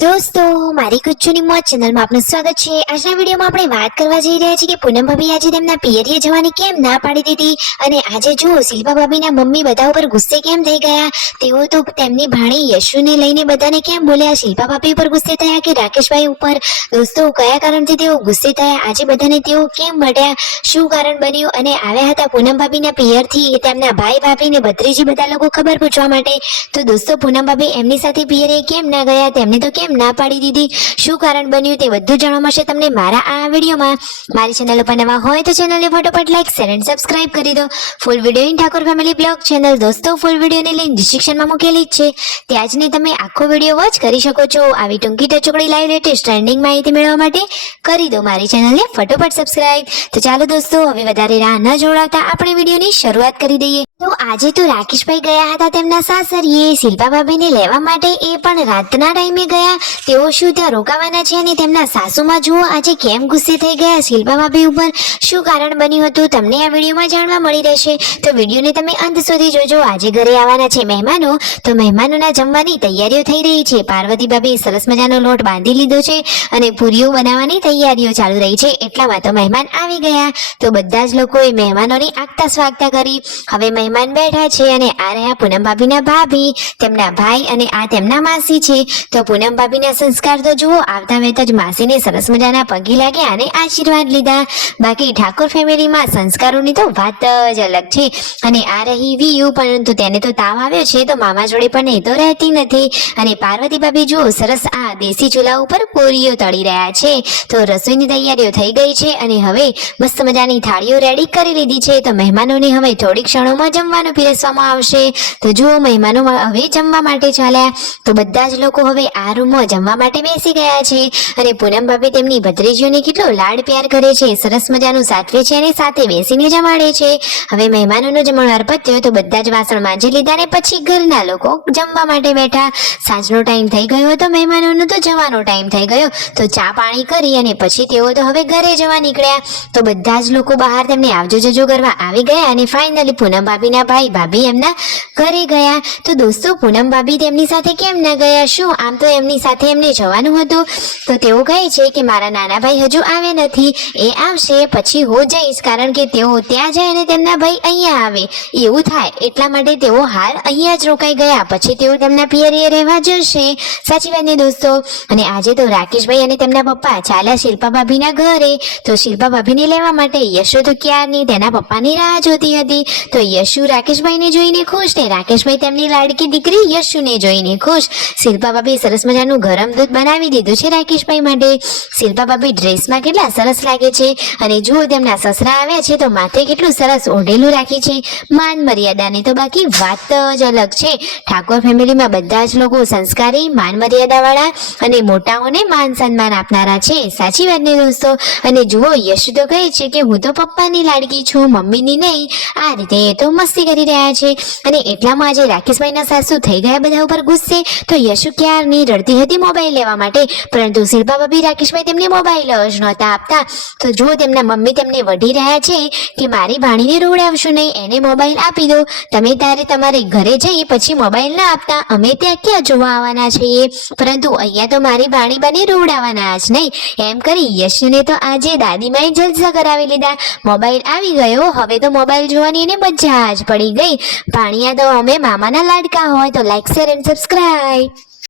દોસ્તો, મારી કુચ્ચુની મોજ ચેનલમાં આપનું સ્વાગત છે। આજના વિડીયોમાં આપણે વાત કરવા જઈ રહ્યા છીએ કે પૂનમ ભાભી આજે તેમના પિયરીએ જવાની કેમ ના પાડી દીધી અને આજે જુઓ શિલ્પા ભાભીના મમ્મી બધા ઉપર ગુસ્સે કેમ થઈ ગયા। તેઓ તો તેમની ભાણી યશુને લઈને બધાને કેમ બોલ્યા, શિલ્પા ભાભી ઉપર ગુસ્સે થયા કે રાકેશભાઈ ઉપર। દોસ્તો, કયા કારણથી તેઓ ગુસ્સે થયા, આજે બધાને તેઓ કેમ મળ્યા, શું કારણ બન્યું અને આવ્યા હતા પૂનમ ભાભીના પિયરથી તેમના ભાઈ ભાભી ને ભત્રીજી બધા લોકો ખબર પૂછવા માટે। તો દોસ્તો, પૂનમ ભાભી એમની સાથે પિયરે કેમ ના ગયા, તેમને તો કેમ ના પાડી દીધી, શું કારણ બન્યું તે બધું જાણવા મળશે તમને મારા આ વિડીયોમાં। મારી ચેનલ ઉપર નવા હોય તો ચેનલને ફટોફટ લાઈક શેર અને સબસ્ક્રાઇબ કરી દો। Full video in Thakor family blog channel દોસ્તો, ફૂલ વિડીયોની લિંક ડિસ્ક્રિપ્શનમાં મૂકેલી જ છે, ત્યાં જઈને તમે આખો વિડીયો વોચ કરી શકો છો। આવી ટૂંકી ટચોકડી લાઈવ લેટેસ્ટ ટ્રેન્ડિંગ માહિતી મેળવવા માટે કરી દો મારી ચેનલને ફટોફટ સબસ્ક્રાઇબ। તો ચાલો દોસ્તો, હવે વધારે રાહ ન જોડાવતા આપણે વિડીયોની શરૂઆત કરી દઈએ। તો આજે તો રાકેશભાઈ ગયા હતા તેમના સાસરીએ શિલ્પા ભાભીને લેવા માટે, એ પણ રાતના ટાઈમે ગયા। તેઓ શું ત્યાં રોકાવાના છે અને તેમના સાસુમાં જુઓ આજે કેમ ગુસ્સે થઈ ગયા શિલ્પા ભાભી ઉપર, શું કારણ બન્યું હતું તમને આ વિડીયોમાં જાણવા મળી રહેશે। તો વિડીયોને તમે અંત સુધી જોજો। આજે ઘરે આવવાના છે મહેમાનો, તો મહેમાનોના જમવાની તૈયારીઓ થઈ રહી છે। પાર્વતી ભાભી સરસ મજાનો લોટ બાંધી લીધો છે અને પૂરીઓ બનાવવાની તૈયારીઓ ચાલુ રહી છે। એટલામાં તો મહેમાન આવી ગયા, તો બધા જ લોકોએ મહેમાનોની આગતા સ્વાગતા કરી। હવે મહેમાન બેઠા છે અને આ રહ્યા પૂનમ ભાભીના ભાભી, તેમના ભાઈ અને આ તેમના માસી છે। તો પૂનમ ભાભીના સંસ્કાર તો જુઓ, આવતા વેત જ માસીને સરસ મજાના પગે લાગ્યા અને આશીર્વાદ લીધા। બાકી ઠાકોર ફેમિલીમાં સંસ્કારોની તો વાત જ અલગ છે। અને આ રહી વીયુ, પરંતુ તેને તો તાવ આવ્યો છે તો મામા જોડે પણ એ તો રહેતી નથી। અને પાર્વતી ભાભી જુઓ સરસ આ દેશી ચૂલા ઉપર પૂરીઓ તળી રહ્યા છે। તો રસોઈની તૈયારીઓ થઈ ગઈ છે અને હવે મસ્ત મજાની થાળીઓ રેડી કરી લીધી છે। તો મહેમાનોને હવે થોડી ક્ષણોમાં જમવાનું પીરસવામાં આવશે। તો જુઓ મહેમાનો હવે જમવા માટે ચાલ્યા, તો બધા જ લોકો હવે આ રૂમમાં જમવા માટે બેસી ગયા છે। અને પૂનમ ભાભી તેમની ભત્રીજીઓને કેટલો લાડ પ્યાર કરે છે, સરસ મજાનું સાચવે છે અને સાથે બેસીને જમાડે છે। હવે મહેમાનોનો જમણવાર પત્યો તો બધા જ વાસણ માંજી લીધા ને પછી ઘરના લોકો જમવા માટે બેઠા। સાંજનો ટાઈમ થઈ ગયો હતો, મહેમાનોનો તો જવાનો ટાઈમ થઈ ગયો, તો ચા પાણી કરી અને પછી તેઓ તો હવે ઘરે જવા નીકળ્યા। તો બધા જ લોકો બહાર તેમને આવજો જજો કરવા આવી ગયા અને ફાઇનલી પૂનમ ભાભીના ભાઈ ભાભી એમના ઘરે ગયા। તો દોસ્તો, પૂનમ ભાભી તેમની સાથે કેમ ના ગયા, શું આમ તો એમની સાથે એમને જવાનું હતું, તો તેઓ કહે છે કે મારા નાના ભાઈ હજુ આવે નથી, એ આવશે પછી હું જઈશ, કારણ કે તેઓ ત્યાં જાય અને તેમના ભાઈ અહીંયા આવે એવું થાય, એટલા માટે તેઓ હાલ અહીંયા જ રોકાઈ ગયા, પછી તેઓ તેમના પિયરીએ રહેવા જશે। સાચી વાત ને દોસ્તો। અને આજે તો રાકેશભાઈ અને તેમના પપ્પા ચાલ્યા શિલ્પા ભાભીના ઘરે। તો શિલ્પા ભાભીને લેવા માટે યશુ તો ક્યારની તેના પપ્પાની રાહ જોતી હતી। તો યશુ રાકેશભાઈને જોઈને ખુશ ને રાકેશભાઈ તેમની લાડકી દીકરી યશુને જોઈને ખુશ। શિલ્પા ભાભી સરસ મજાનું ગરમ દૂધ બનાવી દીધું છે રાકેશભાઈ માટે। શિલ્પા ભાભી ડ્રેસમાં કેટલા સરસ લાગે છે અને જુઓ તેમના સસરા આવ્યા છે તો માથે કેટલું સરસ ઓઢેલું રાખી છે। માન મર્યાદાની તો બાકી વાત જ અલગ છે। ઠાકોર ફેમિલીમાં બધા જ લોકો સંસ્કારી, માન મર્યાદા વાળા અને મોટાઓને માન સન્માન આપનારા છે। સાચી વાત ને દોસ્તો। અને જુઓ યશ તો કહે છે કે હું તો પપ્પાની લાડકી છું, મમ્મીની નહીં, આ રીતે એ તો મસ્તી કરી રહ્યા છે। અને એટલામાં આજે રાકેશભાઈના સાસુ થઈ ગયા બધા ઉપર ગુસ્સે। તો યશુ ક્યારની રડતી હતી મોબાઈલ લેવા માટે, પરંતુ શિલ્પા ભાભી રાકેશભાઈ તેમને મોબાઈલ જ નહોતા આપતા। તો જો તેમના મમ્મી તેમને વઢી રહ્યા છે કે મારી ભાણીને રોવડાવશો નહીં, એને મોબાઈલ આપી દો, તમે ત્યારે તમારે ઘરે જઈ પછી મોબાઈલ ના આપતા, અમે ત્યાં ક્યાં જોવા આવવાના છીએ, પરંતુ અહીંયા તો મારી ભાણી બને રોવડાવવાના જ નહીં, એમ કરી યશુને તો આજે દાદીમાએ જલસા કરાવી લીધા। મોબાઈલ આવી ગયો, હવે તો મોબાઈલ જોવાની એને મજા જ પડી ગઈ। ભાણિયા તો અમે મામાના લાડકા હોય, તો લાઈક શેર એન્ડ સબસ્ક્રાઇબ।